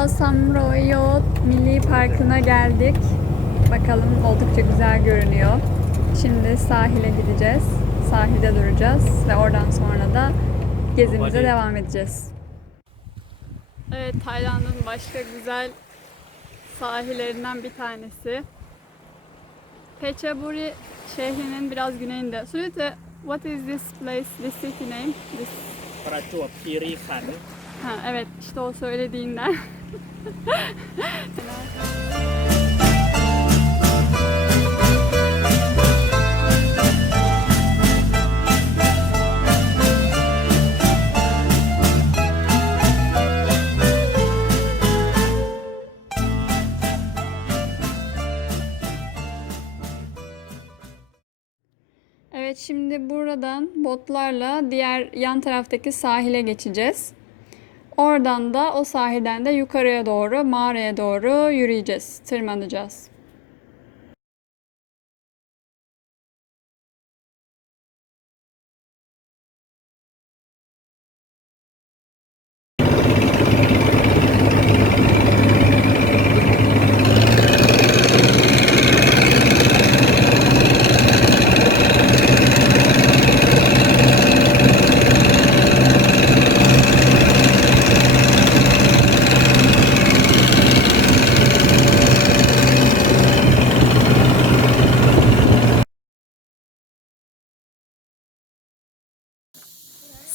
Kral Samroyot Milli Parkı'na geldik. Bakalım oldukça güzel görünüyor. Şimdi sahile gideceğiz. Sahilde duracağız ve oradan sonra da gezimize devam edeceğiz. Evet, Tayland'ın başka güzel sahillerinden bir tanesi. Phetchaburi şehrinin biraz güneyinde. Sürete, what is this place, this city name? This... Prachuap Ha, evet, işte o söylediğinden. Evet şimdi buradan botlarla diğer yan taraftaki sahile geçeceğiz. Oradan da o sahilden de yukarıya doğru, mağaraya doğru yürüyeceğiz, tırmanacağız.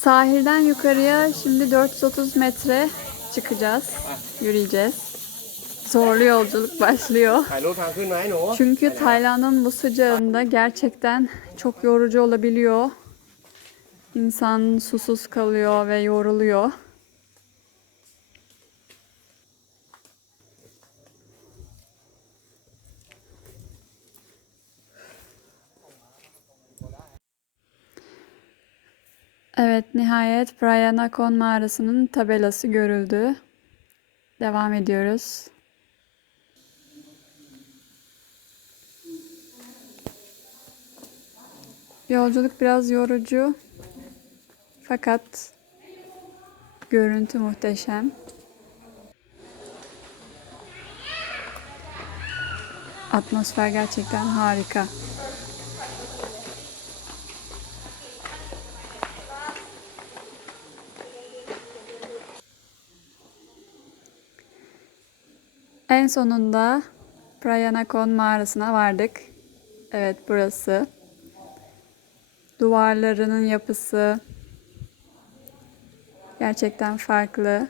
Sahilden yukarıya şimdi 430 metre çıkacağız. Yürüyeceğiz. Zorlu yolculuk başlıyor. Çünkü Tayland'ın bu sıcağında gerçekten çok yorucu olabiliyor. İnsan susuz kalıyor ve yoruluyor. Evet, nihayet Prayanakon mağarasının tabelası görüldü. Devam ediyoruz. Yolculuk biraz yorucu. Fakat görüntü muhteşem. Atmosfer gerçekten harika. En sonunda Prayanakon mağarasına vardık. Evet burası. Duvarlarının yapısı gerçekten farklı.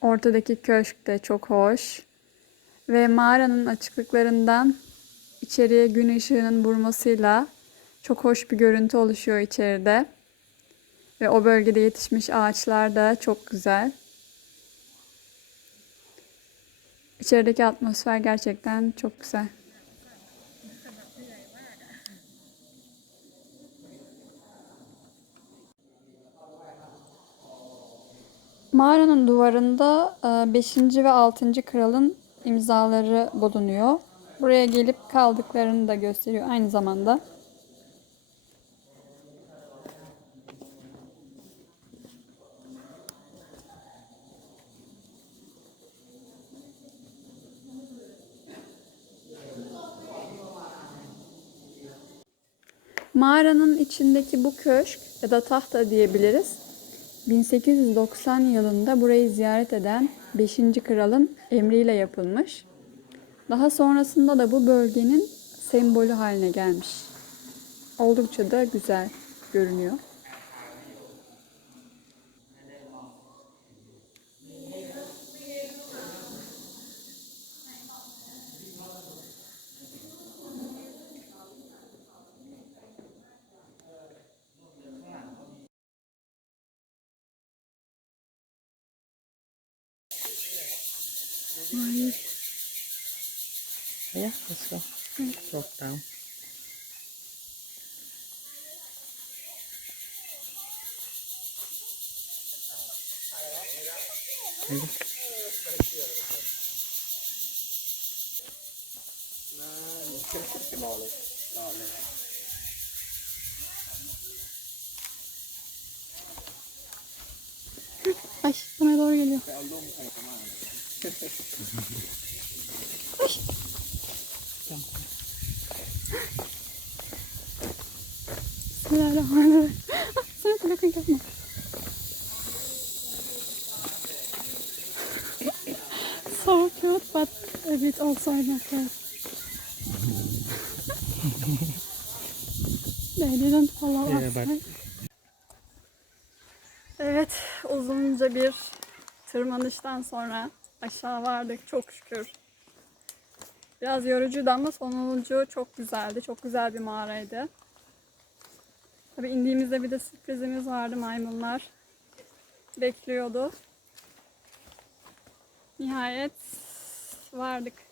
Ortadaki köşk de çok hoş. Ve mağaranın açıklıklarından içeriye gün ışığının vurmasıyla çok hoş bir görüntü oluşuyor içeride. Ve o bölgede yetişmiş ağaçlar da çok güzel. İçerideki atmosfer gerçekten çok güzel. Mağaranın duvarında 5. ve 6. kralın imzaları bulunuyor. Buraya gelip kaldıklarını da gösteriyor aynı zamanda. Mağaranın içindeki bu köşk ya da tahta diyebiliriz. 1890 yılında burayı ziyaret eden 5. kralın emriyle yapılmış. Daha sonrasında da bu bölgenin sembolü haline gelmiş. Oldukça da güzel görünüyor. Why? Yeah, let's go. Mm. Walk down. Maybe. Ay bana doğru geliyor. Bismillahirrahmanirrahim. Ah, sakın so cute, but a bit also not cute. They didn't follow Yeah, us. but-? Evet, uzunca bir tırmanıştan sonra aşağı vardık çok şükür. Biraz yorucuydu ama sonucu çok güzeldi. Çok güzel bir mağaraydı. Tabii indiğimizde bir de sürprizimiz vardı maymunlar. Bekliyordu. Nihayet vardık.